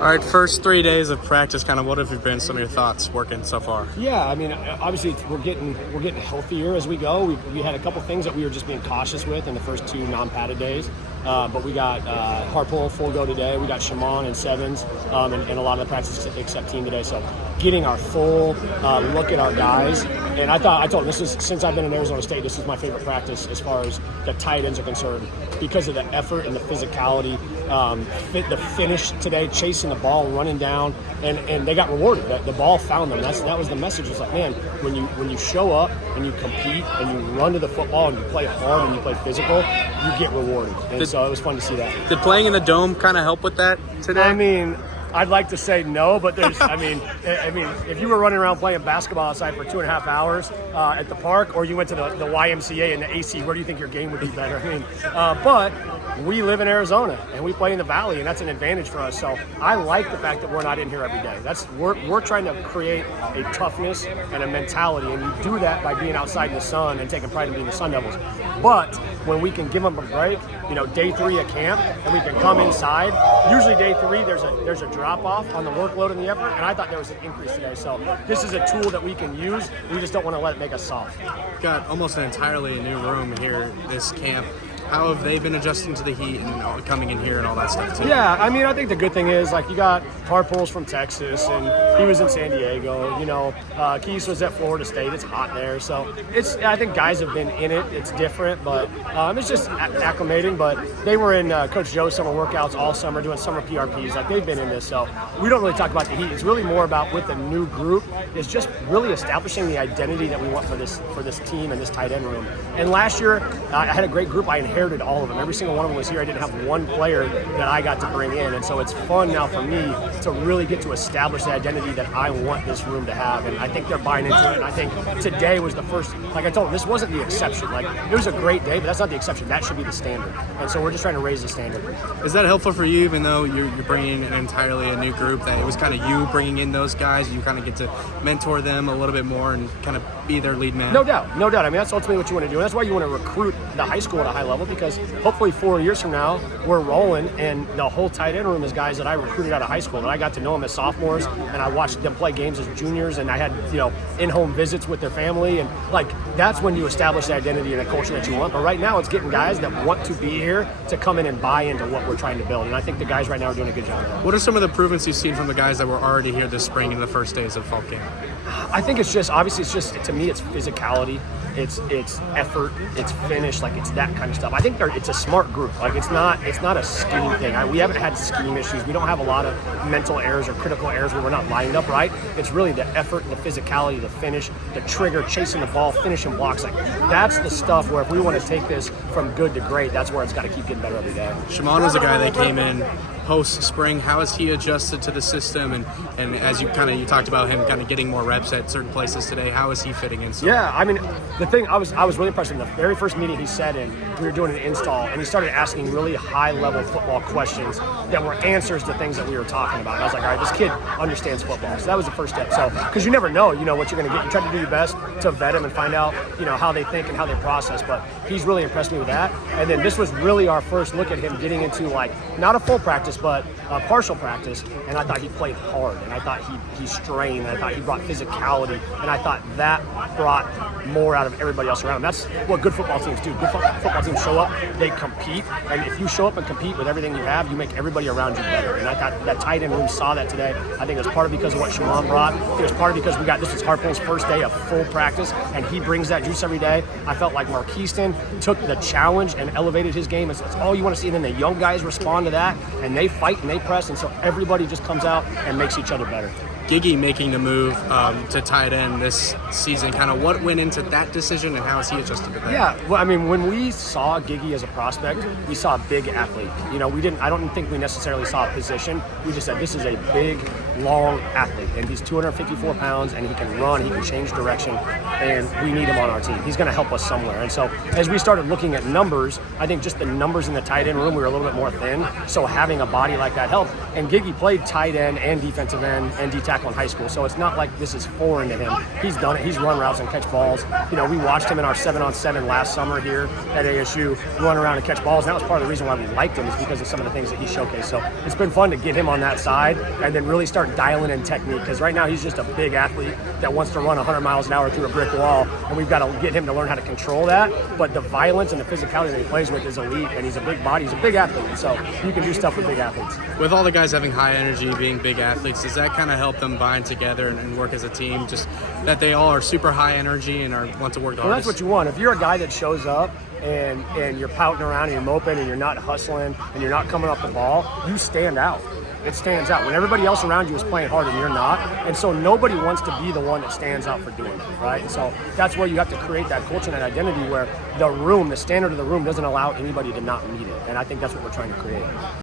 All right, first 3 days of practice, kind of what have been some of your thoughts working so far? Yeah, I mean, obviously we're getting healthier as we go. We had a couple things that we were just being cautious with in the first 2 non-padded days. But we got Harpole full go today. We got Shimon and Sevens and a lot of the practice except team today. So getting our full look at our guys. And I told him since I've been in Arizona State, this is my favorite practice as far as the tight ends are concerned because of the effort and the physicality, the finish today, chasing the ball, running down, and they got rewarded. The ball found them. That was the message. It's like, man, when you show up and you compete and you run to the football and you play hard and you play physical, you get rewarded. And so it was fun to see that. Did playing in the dome kind of help with that today? I mean, I'd like to say no, but there's. I mean, if you were running around playing basketball outside for 2.5 hours at the park, or you went to the YMCA and the AC, where do you think your game would be better? I mean, but we live in Arizona and we play in the Valley, and that's an advantage for us. So I like the fact that we're not in here every day. We're trying to create a toughness and a mentality, and you do that by being outside in the sun and taking pride in being the Sun Devils. But when we can give them a break, day 3 at camp, and we can come inside. Usually day 3, there's a drop off on the workload and the effort, and I thought there was an increase today. So this is a tool that we can use. We just don't want to let it make us soft. Got almost an entirely new room here this camp. How have they been adjusting to the heat and coming in here and all that stuff too? Yeah, I mean, I think the good thing is, you got Harpole's from Texas, and he was in San Diego. Keys was at Florida State. It's hot there. So I think guys have been in it. It's different, but it's just acclimating. But they were in Coach Joe's summer workouts all summer, doing summer PRPs. They've been in this. So we don't really talk about the heat. It's really more about with the new group is just really establishing the identity that we want for this team and this tight end room. And last year, I had a great group. I inherited all of them. Every single one of them was here. I didn't have one player that I got to bring in. And so it's fun now for me to really get to establish the identity that I want this room to have. And I think they're buying into it. And I think today was the first, like I told them, this wasn't the exception. It was a great day, but that's not the exception. That should be the standard. And so we're just trying to raise the standard. Is that helpful for you, even though you're bringing in entirely a new group, that it was kind of you bringing in those guys, you kind of get to mentor them a little bit more and kind of be their lead man? No doubt. I mean, that's ultimately what you want to do. And that's why you want to recruit the high school at a high level, because hopefully 4 years from now, we're rolling, and the whole tight end room is guys that I recruited out of high school, that I got to know them as sophomores, and I watched them play games as juniors, and I had, in-home visits with their family, and that's when you establish the identity and the culture that you want. But right now, it's getting guys that want to be here to come in and buy into what we're trying to build, and I think the guys right now are doing a good job of that. What are some of the improvements you've seen from the guys that were already here this spring in the first days of fall camp? I think it's just, obviously, to me, it's physicality. It's effort, it's finish, it's that kind of stuff. I think it's a smart group. It's not a scheme thing. We haven't had scheme issues. We don't have a lot of mental errors or critical errors where we're not lined up right. It's really the effort, the physicality, the finish, the trigger, chasing the ball, finishing blocks. That's the stuff where if we want to take this from good to great, that's where it's got to keep getting better every day. Shimon was a guy that came in post-spring. How has he adjusted to the system? And as you talked about him kind of getting more reps at certain places today, how is he fitting in? Yeah, I mean, the thing, I was really impressed. In the very first meeting he sat in, we were doing an install, and he started asking really high-level football questions that were answers to things that we were talking about. And I was like, all right, this kid understands football. So that was the first step. So, because you never know, what you're going to get. You try to do your best to vet him and find out, how they think and how they process. But he's really impressed me with that. And then this was really our first look at him getting into, not a full practice, but a partial practice. And I thought he played hard, and I thought he strained, and I thought he brought physicality, and I thought that brought more out of everybody else around him. That's what good football teams do. Good football teams show up, they compete, and if you show up and compete with everything you have, you make everybody around you better. And I thought that tight end room saw that today. I think it was part of because of what Shimon brought. It was part of because this was Harpole's first day of full practice, and he brings that juice every day. I felt like Marquiston took the challenge and elevated his game. It's all you want to see, and then the young guys respond to that, and they fight and they press, and so everybody just comes out and makes each other better. Giggy making the move to tight end this season, kind of what went into that decision and how has he adjusted to that? Yeah, well, I mean, when we saw Giggy as a prospect, we saw a big athlete. I don't think we necessarily saw a position. We just said this is a big, long athlete, and he's 254 pounds, and he can run, he can change direction, and we need him on our team. He's going to help us somewhere. And so as we started looking at numbers, I think just the numbers in the tight end room, we were a little bit more thin, so having a body like that helped. And Giggy played tight end and defensive end and D-tackle in high school, so it's not like this is foreign to him. He's done it. He's run routes and catch balls. You know, we watched him in our 7-on-7 last summer here at ASU run around and catch balls, and that was part of the reason why we liked him, is because of some of the things that he showcased. So it's been fun to get him on that side and then really start dialing in technique, because right now he's just a big athlete that wants to run 100 miles an hour through a brick wall, and we've got to get him to learn how to control that. But the violence and the physicality that he plays with is elite, and he's a big body, he's a big athlete, and so you can do stuff with big athletes. With all the guys having high energy, being big athletes, does that kind of help them bind together and work as a team, just that they all are super high energy and want to work the hardest? Well, that's what you want. If you're a guy that shows up and you're pouting around and you're moping and you're not hustling and you're not coming off the ball, you stand out. It stands out when everybody else around you is playing hard and you're not. And so nobody wants to be the one that stands out for doing it, right? And so that's where you have to create that culture and that identity where the standard of the room doesn't allow anybody to not meet it. And I think that's what we're trying to create.